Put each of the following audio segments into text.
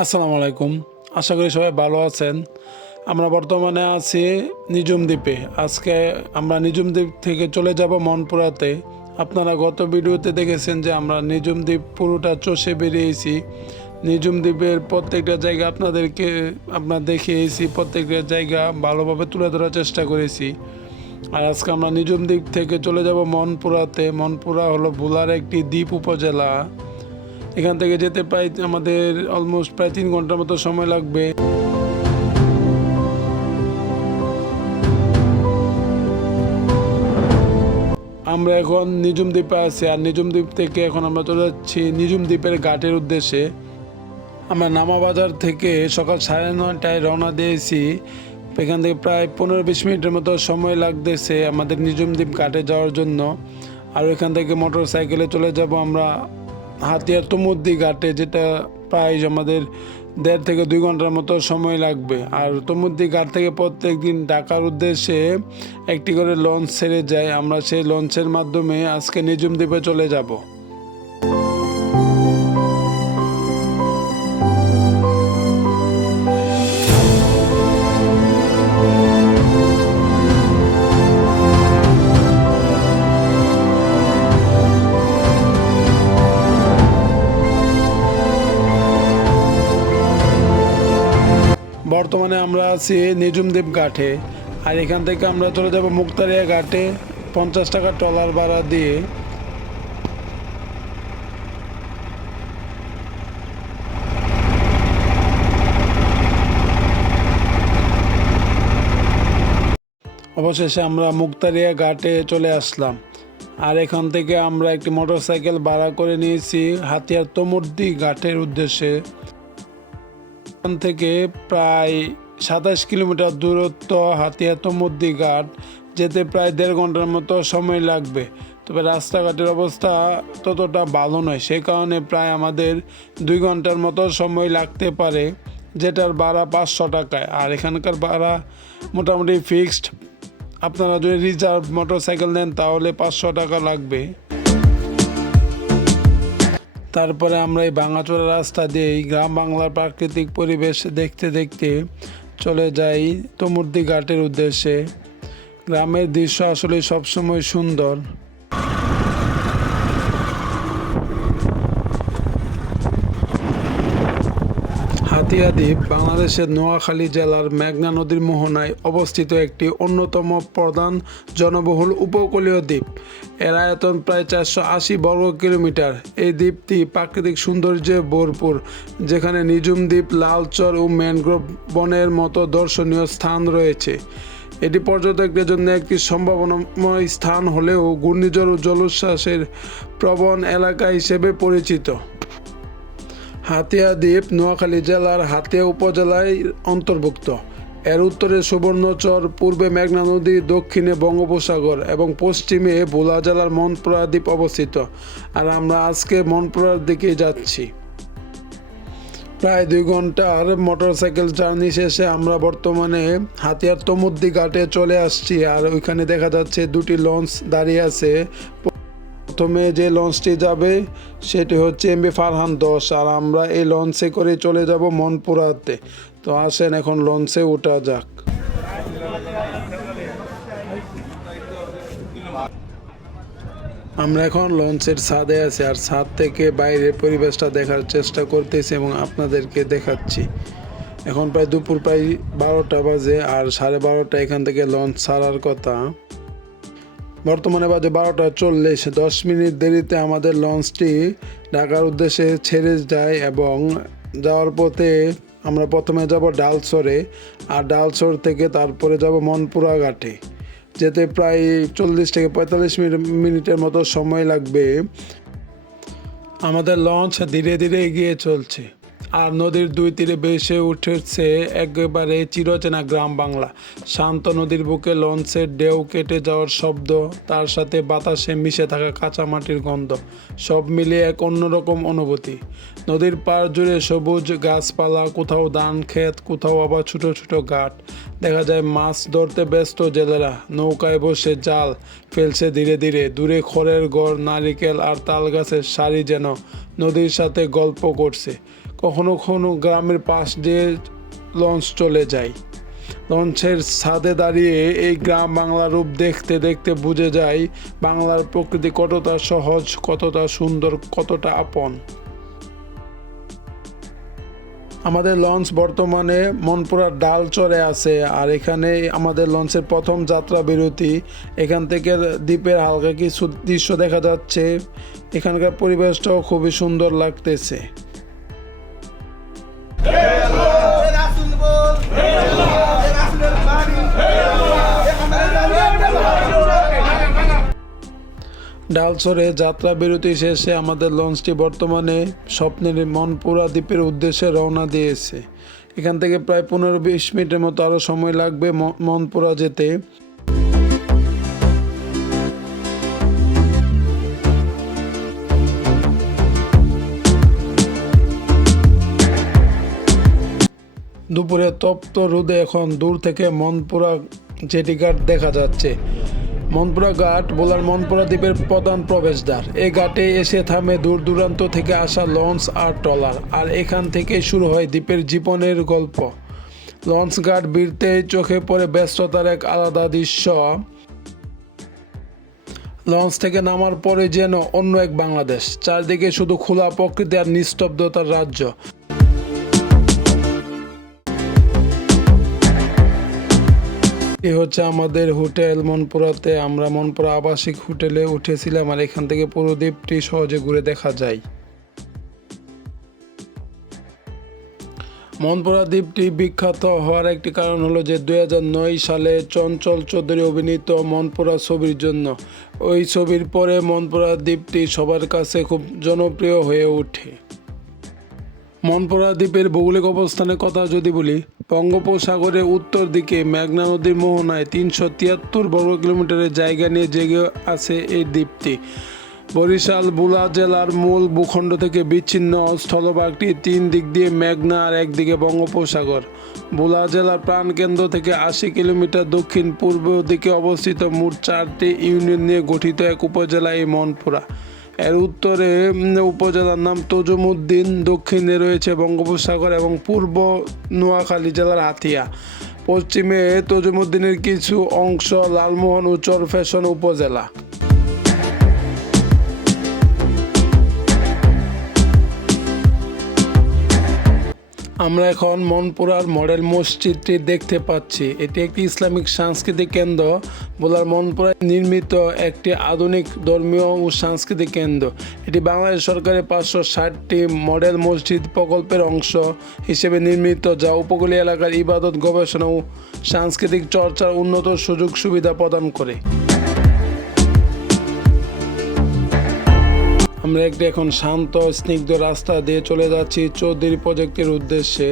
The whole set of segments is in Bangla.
আসসালামু আলাইকুম। আশা করি সবাই ভালো আছেন। আমরা বর্তমানে আছি নিজুম দ্বীপে। আজকে আমরা নিজুম দ্বীপ থেকে চলে যাব মনপুরাতে। আপনারা গত ভিডিওতে দেখেছেন যে আমরা নিজুম দ্বীপ পুরোটা চষে বেরিয়েছি। নিজুম দ্বীপের প্রত্যেকটা জায়গা আপনাদেরকে আপনার দেখিয়েছি, প্রত্যেকটা জায়গা ভালোভাবে তুলে ধরার চেষ্টা করেছি। আর আজকে আমরা নিজুম দ্বীপ থেকে চলে যাব মনপুরাতে। মনপুরা হলো ভোলার একটি দ্বীপ উপজেলা। এখান থেকে যেতে প্রায় আমাদের অলমোস্ট প্রায় তিন ঘণ্টার মতো সময় লাগবে। আমরা এখন নিজুম দ্বীপে আছি, আর নিজুম দ্বীপ থেকে এখন আমরা চলে যাচ্ছি নিজুম দ্বীপের ঘাটের উদ্দেশ্যে। আমরা নামা বাজার থেকে সকাল সাড়ে নয়টায় রওনা দিয়েছি। এখান থেকে প্রায় পনেরো বিশ মিনিটের মতো সময় লাগতেছে আমাদের নিজুম দ্বীপ ঘাটে যাওয়ার জন্য। আর এখান থেকে মোটর সাইকেলে চলে যাব আমরা হাতিয়ার তমুদ্দি ঘাটে, যেটা প্রায় আমাদের দেড় থেকে দুই ঘণ্টার মতো সময় লাগবে। আর তমুদ্দি ঘাট থেকে প্রত্যেক দিন ঢাকার উদ্দেশ্যে একটি করে লঞ্চ ছেড়ে যায়। আমরা সেই লঞ্চের মাধ্যমে আজকে নিজুম দ্বীপে চলে যাব। বর্তমানে আমরা আছি নিজুমদ্বীপ ঘাটে। আর এখান থেকে আমরা চলে যাব মুক্তারিয়া ঘাটে, পঞ্চাশ টাকা ট্রলার ভাড়া দিয়ে। অবশেষে আমরা মুক্তারিয়া ঘাটে চলে আসলাম। আর এখান থেকে আমরা একটি মোটরসাইকেল ভাড়া করে নিয়েছি হাতিয়ার তমুর্দি ঘাটের উদ্দেশ্যে। থেকে প্রায় সাতাশ কিলোমিটার দূরত্ব হাতিয়া তমুদ্দি ঘাট, যেতে প্রায় দেড় ঘণ্টার মতো সময় লাগবে। তবে রাস্তাঘাটের অবস্থা ততটা ভালো নয় সেই কারণে প্রায় আমাদের দুই ঘণ্টার মতো সময় লাগতে পারে, যেটার ভাড়া পাঁচশো টাকায়। আর এখানকার ভাড়া মোটামুটি ফিক্সড আপনারা যদি রিজার্ভ মোটর সাইকেল নেন, তাহলে পাঁচশো টাকা লাগবে। তারপরে আমরা এই ভাঙাচোরা রাস্তা দিয়ে গ্রাম বাংলার প্রাকৃতিক পরিবেশ দেখতে দেখতে চলে যাই তমুর্দি ঘাটের উদ্দেশ্যে। গ্রামের দৃশ্য আসলে সবসময় সুন্দর। হাতিয়া দ্বীপ বাংলাদেশের নোয়াখালী জেলার মেঘনা নদীর মোহনায় অবস্থিত একটি অন্যতম প্রধান জনবহুল উপকূলীয় দ্বীপ। এর আয়তন প্রায় চারশো আশি বর্গ কিলোমিটার। এই দ্বীপটি প্রাকৃতিক সৌন্দর্যে ভরপুর, যেখানে নিজুম দ্বীপ, লালচর ও ম্যানগ্রোভ বনের মতো দর্শনীয় স্থান রয়েছে। এটি পর্যটকদের জন্য একটি সম্ভাবনাময় স্থান হলেও ঘূর্ণিঝড় ও জলোচ্ছ্বাসের প্রবণ এলাকা হিসেবে পরিচিত। হাতিয়া দ্বীপ নোয়াখালী জেলার হাতিয়া উপজেলায় অন্তর্ভুক্ত। এর উত্তরে সুবর্ণচর, পূর্বে মেঘনা নদী, দক্ষিণে বঙ্গোপসাগর এবং পশ্চিমে ভোলা জেলার মনপুরা দ্বীপ অবস্থিত। আর আমরা আজকে মনপুরার দিকে যাচ্ছি। প্রায় দুই ঘণ্টার মোটরসাইকেল জার্নি শেষে আমরা বর্তমানে হাতিয়ার তমুদ্দি ঘাটে চলে আসছি আর ওইখানে দেখা যাচ্ছে দুটি লঞ্চ দাঁড়িয়ে আছে। প্রথমে যে লঞ্চটি যাবে, সেটি হচ্ছে এমবি ফারহান দশ, আর আমরা এই লঞ্চে করে চলে যাব মনপুরাতে। তো আসেন এখন লঞ্চে ওঠা যাক। আমরা এখন লঞ্চের ছাদে আছি, আর ছাদ থেকে বাইরের পরিবেশটা দেখার চেষ্টা করতেছি এবং আপনাদেরকে দেখাচ্ছি। এখন প্রায় দুপুর প্রায় বারোটা বাজে, আর সাড়ে বারোটা এখান থেকে লঞ্চ ছাড়ার কথা। বর্তমানে বাজে বারোটা চল্লিশ, দশ মিনিট দেরিতে আমাদের লঞ্চটি ঢাকার উদ্দেশ্যে ছেড়ে যায় এবং যাওয়ার পথে আমরা প্রথমে যাব ডালসরে, আর ডালসর থেকে তারপরে যাব মনপুরা ঘাটে। যেতে প্রায় চল্লিশ থেকে পঁয়তাল্লিশ মিনিট মিনিটের মতো সময় লাগবে। আমাদের লঞ্চ ধীরে ধীরে এগিয়ে চলছে। আর নদীর দুই তীরে বেসে উঠেছে একেবারে চিরচেনা গ্রাম বাংলা। শান্ত নদীর বুকে লঞ্চের ঢেউ কেটে যাওয়ার শব্দ, তার সাথে বাতাসে মিশে থাকা কাঁচা মাটির গন্ধ, সব মিলিয়ে এক অন্যরকম অনুভূতি। নদীর পার জুড়ে সবুজ গাছপালা, কোথাও ধান ক্ষেত, কোথাও আবার ছোট ছোট ঘাট। দেখা যায় মাছ ধরতে ব্যস্ত জেলেরা, নৌকায় বসে জাল ফেলছে ধীরে ধীরে। দূরে খড়ের গড়, নারিকেল আর তাল গাছের সারি যেন নদীর সাথে গল্প করছে। কখনো কখনো গ্রামের পাশ দিয়ে লঞ্চ চলে যায়। লঞ্চের ছাদে দাঁড়িয়ে এই গ্রাম বাংলার রূপ দেখতে দেখতে বুঝে যায় বাংলার প্রকৃতি কতটা সহজ, কতটা সুন্দর, কতটা আপন। আমাদের লঞ্চ বর্তমানে মনপুরার ডাল চরে আছে আর এখানে আমাদের লঞ্চের প্রথম যাত্রা বিরতি। এখান থেকে দ্বীপের হালকা কিছু দৃশ্য দেখা যাচ্ছে। এখানকার পরিবেশটাও খুবই সুন্দর লাগতেছে। ডালচরে যাত্রা বিরতি শেষে আমাদের লঞ্চটি বর্তমানে স্বপ্নের মনপুরা দ্বীপের উদ্দেশ্যে রওনা দিয়েছে। এখান থেকে প্রায় পনেরো বিশ মিনিটের মতো আরও সময় লাগবে মনপুরা যেতে। দুপুরে তপ্ত রোদে এখন দূর থেকে মনপুরা জেটিঘাট দেখা যাচ্ছে। মনপুরা ঘাট বোলার মনপুরা দ্বীপের প্রধান প্রবেশদ্বার। এই ঘাটে এসে থামে দূর দূরান্ত থেকে আসা লঞ্চ আর ট্রলার, আর এখান থেকে শুরু হয় দ্বীপের জীবনের গল্প। লঞ্চ ঘাট বিরতে চোখে পড়ে ব্যস্ততার এক আলাদা দৃশ্য। লঞ্চ থেকে নামার পরে যেন অন্য এক বাংলাদেশ, চারদিকে শুধু খোলা প্রকৃতি আর নিস্তব্ধতার রাজ্য। এই হচ্ছে আমাদের হোটেল মনপুরাতে। আমরা মনপুরা আবাসিক হোটেলে উঠেছিলাম আর এখান থেকে পুরো দ্বীপটি সহজে ঘুরে দেখা যায়। মনপুরা দ্বীপটি বিখ্যাত হওয়ার একটি কারণ হলো যে দু হাজার নয় সালে চঞ্চল চৌধুরী অভিনীত মনপুরা ছবির জন্য। ওই ছবির পরে মনপুরা দ্বীপটি সবার কাছে খুব জনপ্রিয় হয়ে ওঠে। মনপুরা দ্বীপের ভৌগোলিক অবস্থানের কথা যদি বলি বঙ্গোপসাগরের উত্তর দিকে মেঘনা নদীর মোহনায় তিনশো তিয়াত্তর বর্গ কিলোমিটারের জায়গা নিয়ে জেগে আছে এই দ্বীপটি। বরিশাল, বুলা জেলার মূল ভূখণ্ড থেকে বিচ্ছিন্ন স্থলভাগটি তিন দিক দিয়ে মেঘনা আর একদিকে বঙ্গোপসাগর। বুলা জেলার প্রাণকেন্দ্র থেকে আশি কিলোমিটার দক্ষিণ পূর্ব দিকে অবস্থিত মোট চারটি ইউনিয়ন নিয়ে গঠিত এক উপজেলা এই মনপুরা। এর উত্তরে উপজেলার নাম তজুমুদ্দিন, দক্ষিণে রয়েছে বঙ্গোপসাগর এবং পূর্ব নোয়াখালী জেলার হাতিয়া। পশ্চিমে তজুমুদ্দিনের কিছু অংশ লালমোহন ও চরফ্যাশন উপজেলা। আমরা এখন মনপুরার মডেল মসজিদটি দেখতে পাচ্ছি। এটি একটি ইসলামিক সাংস্কৃতিক কেন্দ্র। বলার মনপুরায় নির্মিত একটি আধুনিক ধর্মীয় ও সাংস্কৃতিক কেন্দ্র। এটি বাংলাদেশ সরকারের পাঁচশো ষাটটি মডেল মসজিদ প্রকল্পের অংশ হিসেবে নির্মিত, যা উপকূলীয় এলাকার ইবাদত, গবেষণা ও সাংস্কৃতিক চর্চার উন্নত সুযোগ সুবিধা প্রদান করে। আমরা একটি এখন শান্ত স্নিগ্ধ রাস্তা দিয়ে চলে যাচ্ছি চৌধুরী প্রজেক্টের উদ্দেশ্যে।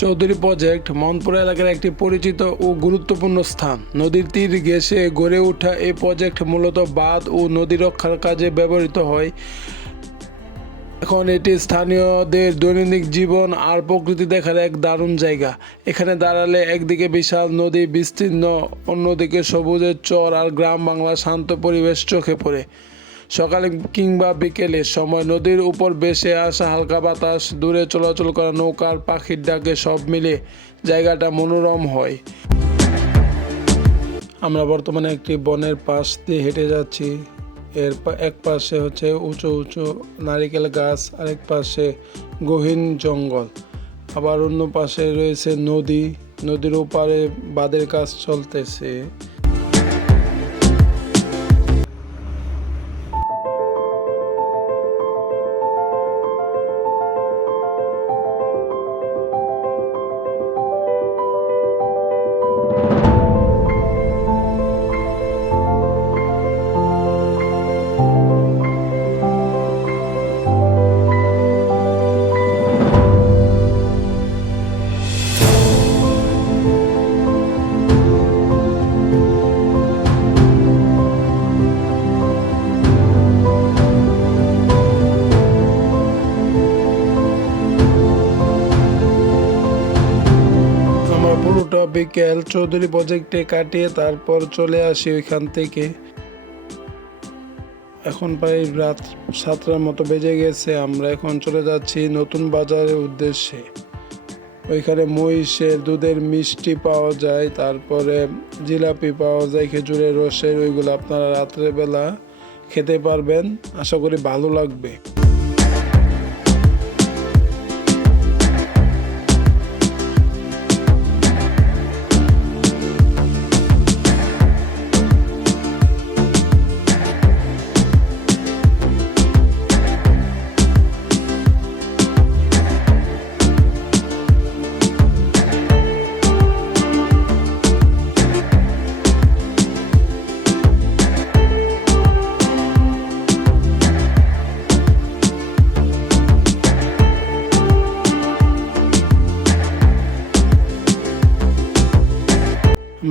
চৌধুরী প্রজেক্ট মনপুরা এলাকার একটি পরিচিত ও গুরুত্বপূর্ণ স্থান। নদীর তীর ঘেঁষে গড়ে ওঠা এই প্রজেক্ট মূলত বাঁধ ও নদী রক্ষার কাজে ব্যবহৃত হয়। এখন এটি স্থানীয়দের দৈনন্দিন জীবন আর প্রকৃতি দেখার এক দারুণ জায়গা। এখানে দাঁড়ালে একদিকে বিশাল নদী বিস্তীর্ণ, অন্যদিকে সবুজের চর আর গ্রাম বাংলার শান্ত পরিবেশ চোখে পড়ে। সকালে কিংবা বিকেলে সময় নদীর উপর বেসে আসা হালকা বাতাস, দূরে চলাচল করা নৌকার পাখির ডাকে সব মিলে জায়গাটা মনোরম হয়। আমরা বর্তমানে একটি বনের পাশ দিয়ে হেঁটে যাচ্ছি। এর এক পাশে হচ্ছে উঁচু উঁচু নারিকেল গাছ, আরেক পাশে গহীন জঙ্গল। আবার অন্য পাশে রয়েছে নদী। নদীর ওপারে বাঁধের কাজ চলতেছে। বিকেল চৌধুরী প্রজেক্টে কাটিয়ে তারপর চলে আসি ওইখান থেকে। এখন প্রায় রাত সাতটার মতো বেজে গেছে, আমরা এখন চলে যাচ্ছি নতুন বাজারের উদ্দেশ্যে। ওইখানে মহিষের দুধের মিষ্টি পাওয়া যায়, তারপরে জিলাপি পাওয়া যায়, খেজুরের রসের, ওইগুলো আপনারা রাত্রেবেলা খেতে পারবেন। আশা করি ভালো লাগবে।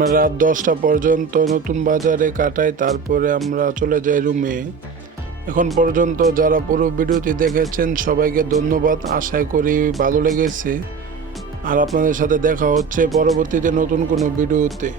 রাত দশটা পর্যন্ত নতুন বাজারে কাটাই, তারপরে আমরা চলে যাই রুমে। এখন পর্যন্ত যারা পুরো ভিডিওটি দেখেছেন, সবাইকে ধন্যবাদ। আশা করি ভালো লেগেছে। আর আপনাদের সাথে দেখা হচ্ছে পরবর্তীতে নতুন কোনো ভিডিওতে।